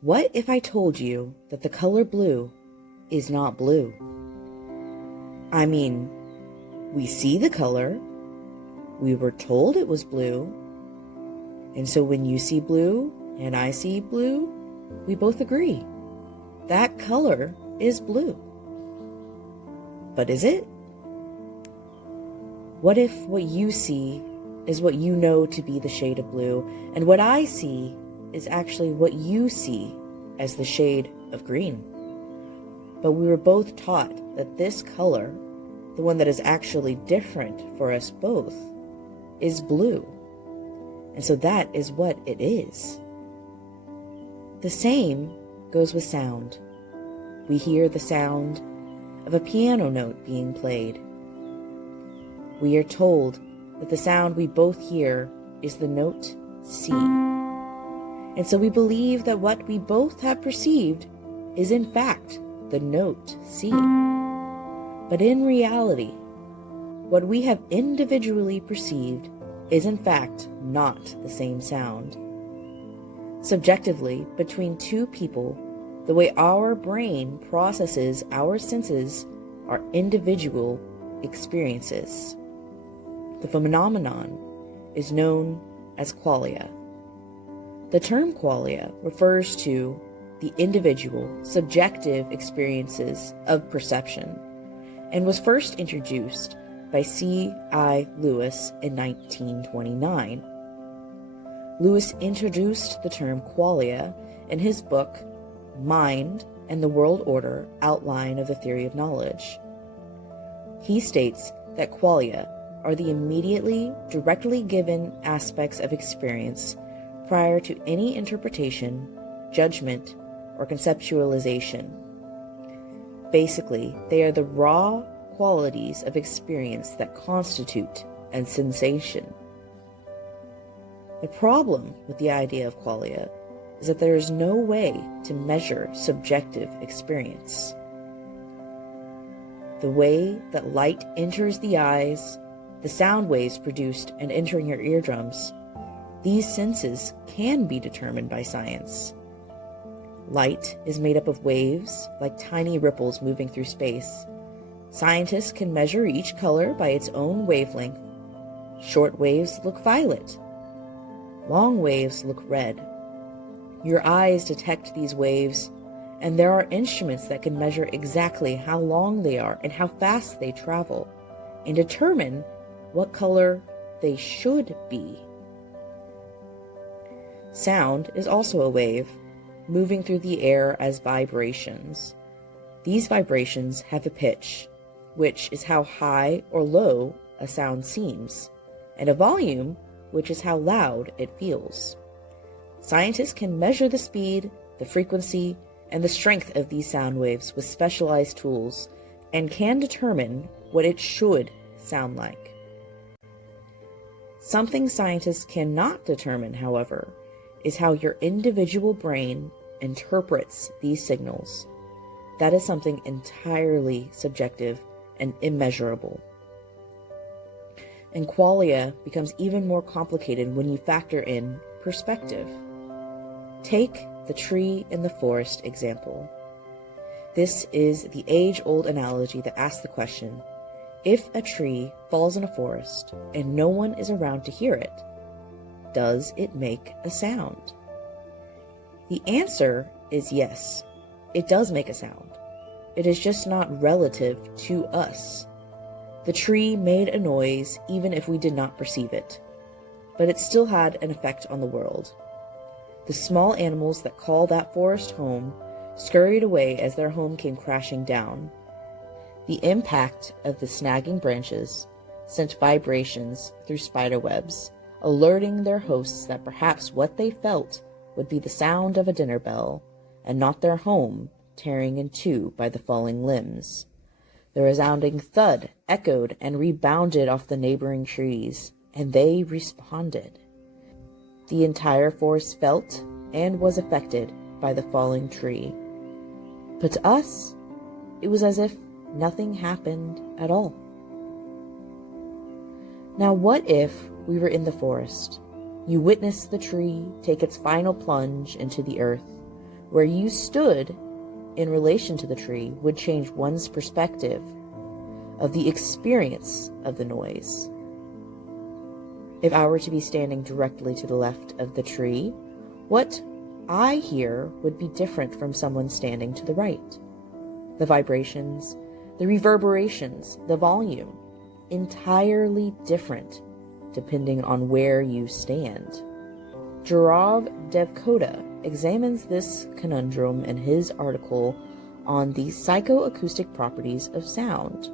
What if I told you that the color blue is not blue? I mean, we see the color, we were told it was blue, and so when you see blue and I see blue, we both agree. That color is blue. But is it? What if what you see is what you know to be the shade of blue, and what I see is actually what you see as the shade of green? But we were both taught that this color, the one that is actually different for us both, is blue. And so that is what it is. The same goes with sound. We hear the sound of a piano note being played. We are told that the sound we both hear is the note C. And so we believe that what we both have perceived is in fact the note C. But in reality, what we have individually perceived is in fact not the same sound. Subjectively, between two people, the way our brain processes our senses are individual experiences. The phenomenon is known as qualia. The term qualia refers to the individual, subjective experiences of perception and was first introduced by C.I. Lewis in 1929. Lewis introduced the term qualia in his book, Mind and the World Order: Outline of the Theory of Knowledge. He states that qualia are the immediately, directly given aspects of experience prior to any interpretation, judgment, or conceptualization. Basically, they are the raw qualities of experience that constitute a sensation. The problem with the idea of qualia is that there is no way to measure subjective experience. The way that light enters the eyes, the sound waves produced and entering your eardrums, these senses can be determined by science. Light is made up of waves, like tiny ripples moving through space. Scientists can measure each color by its own wavelength. Short waves look violet. Long waves look red. Your eyes detect these waves, and there are instruments that can measure exactly how long they are and how fast they travel, and determine what color they should be. Sound is also a wave, moving through the air as vibrations. These vibrations have a pitch, which is how high or low a sound seems, and a volume, which is how loud it feels. Scientists can measure the speed, the frequency, and the strength of these sound waves with specialized tools, and can determine what it should sound like. Something scientists cannot determine, however, is how your individual brain interprets these signals. That is something entirely subjective and immeasurable. And qualia becomes even more complicated when you factor in perspective. Take the tree in the forest example. This is the age-old analogy that asks the question, if a tree falls in a forest and no one is around to hear it, does it make a sound? The answer is yes, it does make a sound. It is just not relative to us. The tree made a noise even if we did not perceive it, but it still had an effect on the world. The small animals that call that forest home scurried away as their home came crashing down. The impact of the snagging branches sent vibrations through spider webs, alerting their hosts that perhaps what they felt would be the sound of a dinner bell, and not their home tearing in two by the falling limbs. The resounding thud echoed and rebounded off the neighboring trees, and they responded. The entire forest felt and was affected by the falling tree. But to us, it was as if nothing happened at all. Now what if we were in the forest? You witnessed the tree take its final plunge into the earth, Where you stood in relation to the tree would change one's perspective of the experience of the noise. If I were to be standing directly to the left of the tree, what I hear would be different from someone standing to the right. The vibrations, the reverberations, the volume, entirely different depending on where you stand. Gaurav Devkota examines this conundrum in his article on the psychoacoustic properties of sound.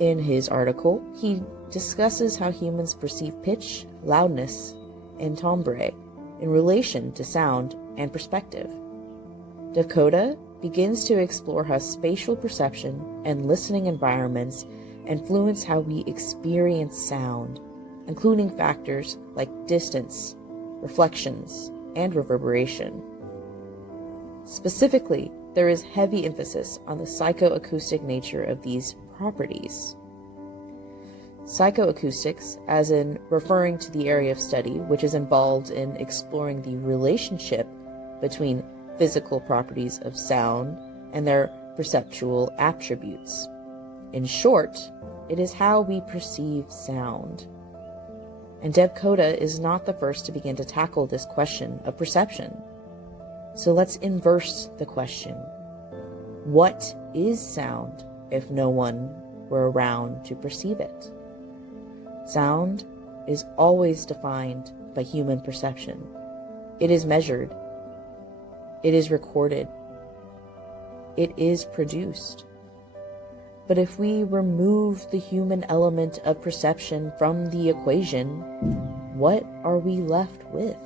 In his article, he discusses how humans perceive pitch, loudness, and timbre in relation to sound and perspective. Devkota begins to explore how spatial perception and listening environments influence how we experience sound, including factors like distance, reflections, and reverberation. Specifically, there is heavy emphasis on the psychoacoustic nature of these properties. Psychoacoustics, as in referring to the area of study which is involved in exploring the relationship between physical properties of sound and their perceptual attributes. In short, it is how we perceive sound. And Devkota is not the first to begin to tackle this question of perception. So let's inverse the question. What is sound if no one were around to perceive it? Sound is always defined by human perception. It is measured. It is recorded. It is produced. But if we remove the human element of perception from the equation, what are we left with?